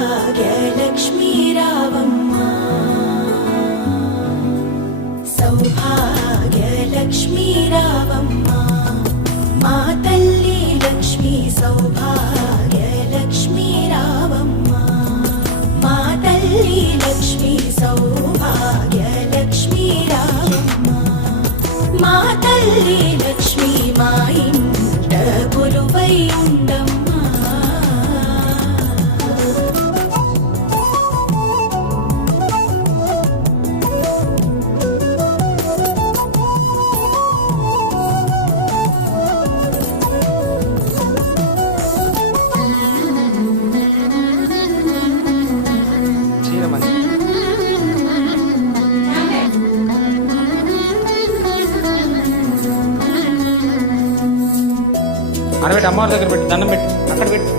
सौभाग्यलक्ष्मी रावम्मा सौभाग्यलक्ष्मी रावम्मा मा तल्ली लक्ष्मी सौभाग्यलक्ष्मी रावम्मा मा तल्ली लक्ष्मी सौभाग्यलक्ष्मी रावम्मा मा तल्ली लक्ष्मी मा इंट गुरुवै उंडम्मा అడబెట్టి అమ్మవారి దగ్గర పెట్టి దండం పెట్టి అక్కడ పెట్టి